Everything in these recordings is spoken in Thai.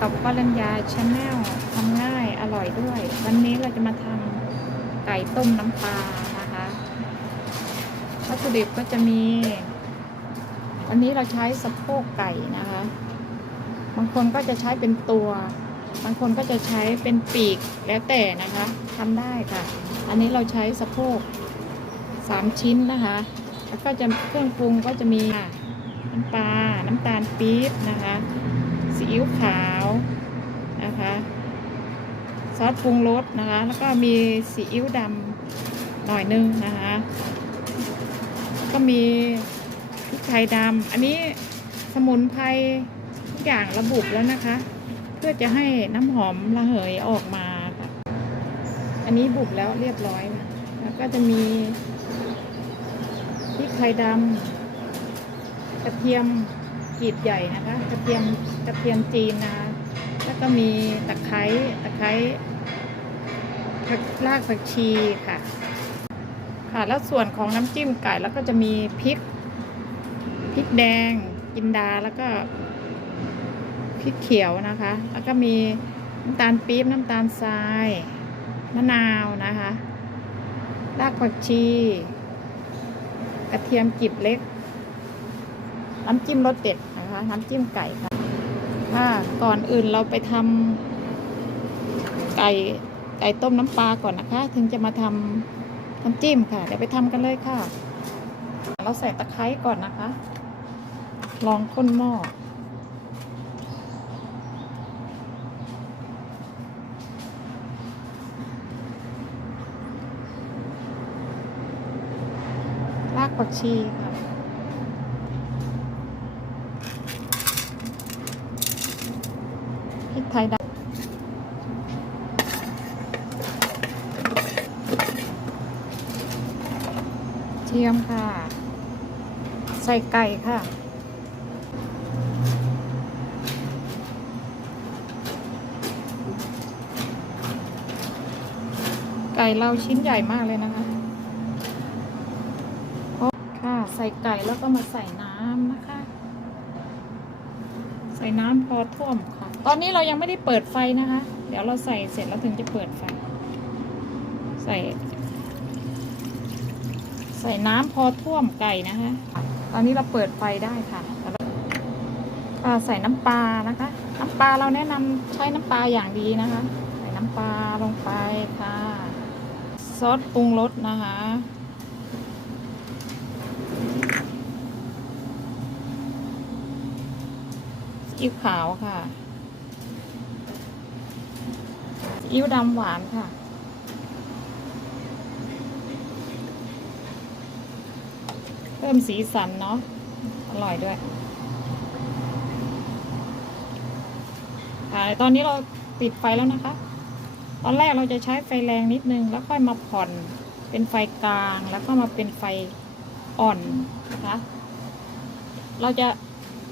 กับวรัญญาชาแนลทำง่ายอร่อยด้วย วันนี้เราจะมาทำไก่ต้มน้ำปลานะคะวัตถุดิบก็จะมี วันนี้เราใช้สะโพกไก่นะคะ บางคนก็จะใช้เป็นตัว บางคนก็จะใช้เป็นปีกแล้วแต่นะคะทำได้ค่ะ อันนี้เราใช้สะโพกสามชิ้นนะคะ แล้วก็จะเครื่องปรุงก็จะมีน้ำปลาน้ำตาลปี๊บนะคะ ซีอิ๊วขาวนะคะซอสปรุงรสนะคะ แล้วก็มีซีอิ๊วดำหน่อยนึงนะคะ ก็มีพริกไทยดำอันนี้สมุนไพรทุกอย่างระบุแล้วนะคะ เพื่อจะให้น้ำหอมระเหยออกมาค่ะอันนี้บุบแล้วเรียบร้อยนะแล้วก็จะมีพริกไทยดำกระเทียมกีบใหญ่นะคะ กระเทียมก ระเทียมจีนนะ แล้วก็มีตะไคร้ตะไคร้ผักรากผักชีค่ะ ค่ะแล้วส่วนของน้ำจิ้มไก่แล้วก็จะมีพริกพริกแดงกินดาแล้วก็พริกเขียวนะคะ แล้วก็มีน้ำตาลปี๊บน้ำตาลทรายมะนาวนะคะรากผักชี กระเทียมกลีบเล็ก น้ำจิ้มรสเด็ดนะคะ น้ำจิ้มไก่ค่ะ ค่ะก่อนอื่นเราไปทำไก่ไก่ต้มน้ำปลาก่อนนะคะ ถึงจะมาทำน้ำจิ้มค่ะ เดี๋ยวไปทำกันเลยค่ะ เราใส่ตะไคร้ก่อนนะคะ ลองค้นหม้อรากผักชีค่ะ ริกไทยดำเทียมค่ะ ใส่ไก่ค่ะไก่เราชิ้นใหญ่มากเลยนะคะค่ะ ใส่ไก่แล้วก็มาใส่น้ำนะคะ ใส่น้ำพอท่วมค่ะ ตอนนี้เรายังไม่ได้เปิดไฟนะคะ เดี๋ยวเราใส่เสร็จแล้วถึงจะเปิดไฟ ใส่ ใส่น้ำพอท่วมไก่นะคะ ตอนนี้เราเปิดไฟได้ค่ะใส่น้ำปลานะคะ น้ำปลาเราแนะนำใช้น้ำปลาอย่างดีนะคะ ใส่น้ำปลาลงไปค่ะ ซอสปรุงรสนะคะ อิ๊วขาวค่ะอิ๊วดำหวานค่ะ เพิ่มสีสันเนาะ อร่อยด้วยค่ะตอนนี้เราติดไฟแล้วนะคะ ตอนแรกเราจะใช้ไฟแรงนิดนึง แล้วค่อยมาผ่อนเป็นไฟกลาง แล้วก็มาเป็นไฟอ่อนนะคะ เราจะ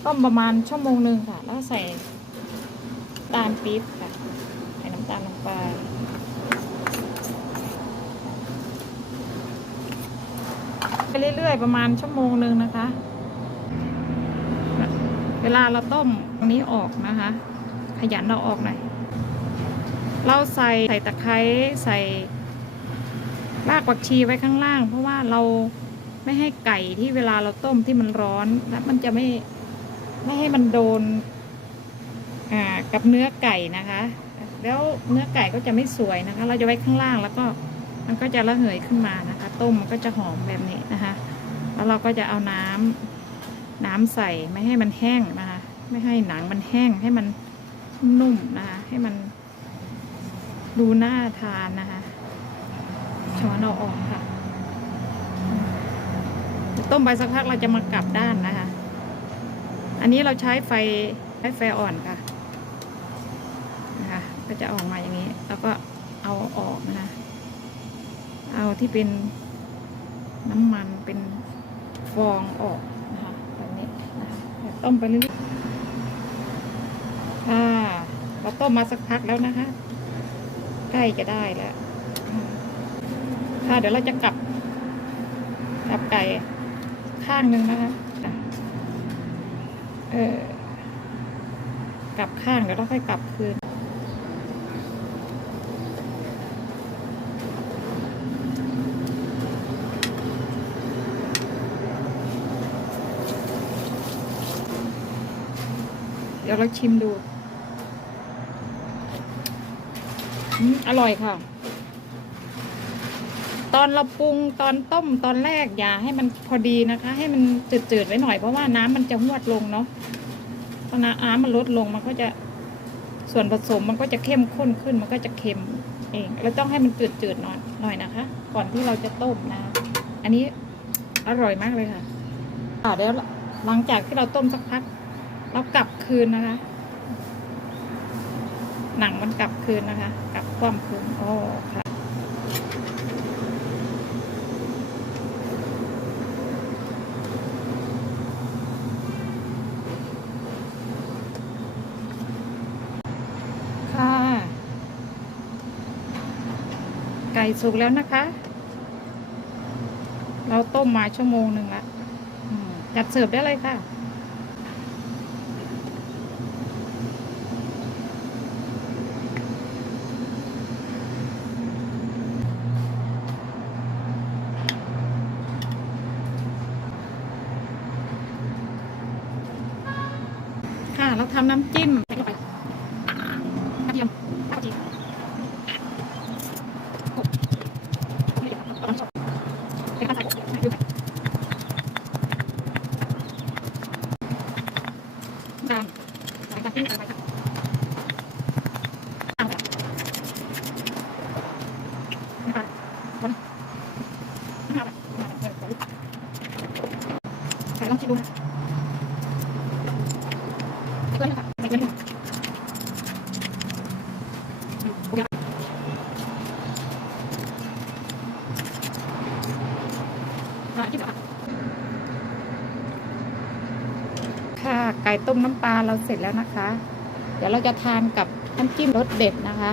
ต้มประมาณชั่วโมงหนึ่งค่ะ แล้วใส่น้ำตาลปี๊บค่ะ ใส่น้ำตาลลงไปไปเรื่อยๆประมาณชั่วโมงหนึ่งนะคะ เวลาเราต้มตรงนี้ออกนะคะ ขยันเราออกหน่อย เราใส่ใส่ตะไคร้ใส่รากผักชีไว้ข้างล่าง เพราะว่าเราไม่ให้ไก่ที่เวลาเราต้มที่มันร้อนแล้วมันจะไม่ ไม่ให้มันโดนกับเนื้อไก่นะคะ แล้วเนื้อไก่ก็จะไม่สวยนะคะ เราจะไว้ข้างล่างแล้วก็มันก็จะระเหยขึ้นมานะคะ ต้มมันก็จะหอมแบบนี้นะคะ แล้วเราก็จะเอาน้ำน้ำใส่ไม่ให้มันแห้งนะคะ ไม่ให้หนังมันแห้งให้มันนุ่มนะคะ ให้มันดูน่าทานนะคะช้อนเอาออกค่ะ ต้มไปสักพักเราจะมากลับด้านนะคะ อันนี้เราใช้ไฟใช้ไฟอ่อนค่ะนะคะก็จะออกมาอย่างนี้ แล้วก็เอาออกนะ เอาที่เป็นน้ำมันเป็นฟองออกนะคะแบบนี้นะคะต้มไปเรื่อยๆค่ะเราต้มมาสักพักแล้วนะคะ ใกล้จะได้แล้วค่ะเดี๋ยวเราจะกลับกลับไก่ข้างหนึ่งนะคะ เออกลับข้างเดี๋ยวเราค่อยกลับคืนเดี๋ยวเราชิมดูออร่อยค่ะ ตอนเราปรุงตอนต้มตอนแรกอย่าให้มันพอดีนะคะ ให้มันจืดๆไว้หน่อยเพราะว่าน้ำมันจะหวดลงเนาะพอน้ำมันลดลงมันก็จะส่วนผสมมันก็จะเข้มข้นขึ้นมันก็จะเค็มเองเราต้องให้มันจืดๆหน่อยหน่อยนะคะ ก่อนที่เราจะต้มนะ อันนี้อร่อยมากเลยค่ะอ่าเดี๋ยวหลังจากที่เราต้มสักพักเรากลับคืนนะคะ หนังมันกลับคืนนะคะ กลับความคืนโอ้ค่ะ ไก่ สุกแล้วนะคะ เราต้มมาชั่วโมงหนึ่งละจัดเสิร์ฟได้เลยค่ะค่ะเราทำน้ำจิ้มใส่ลงไปกระเทียมรากผักชีกบนี่เอาน้ำสดเป็นการใส่กบให้ดูจานใส่กระเทียมใส่ไปค่ะตามแบบนะคะคนนะคะแบบใส่ลองชิมดูนะใส่เกลือค่ะใส่เกลือค่ะโอเคค่ะจิ้มค่ะ ค่ะ ไก่ต้มน้ำปลาเราเสร็จแล้วนะคะ เดี๋ยวเราจะทานกับน้ำจิ้มรสเด็ดนะคะ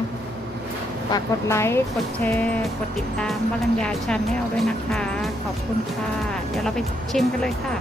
ฝากกดไลค์กดแชร์กดติดตามวรัญญาชาแนลด้วยนะคะ ขอบคุณค่ะ เดี๋ยวเราไปชิมกันเลยค่ะ